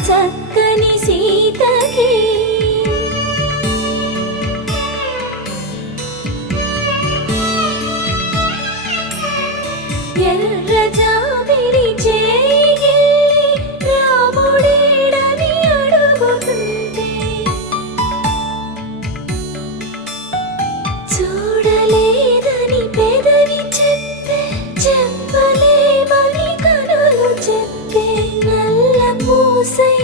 చక్కని సీతకి ఎర్ర జాబిలి చేయి రాముడేడని అడుగుతుంటే చూడలేదని పెదవి చెప్పే చెప్పలేమని కనులు చెప్పే నల్ల పూసై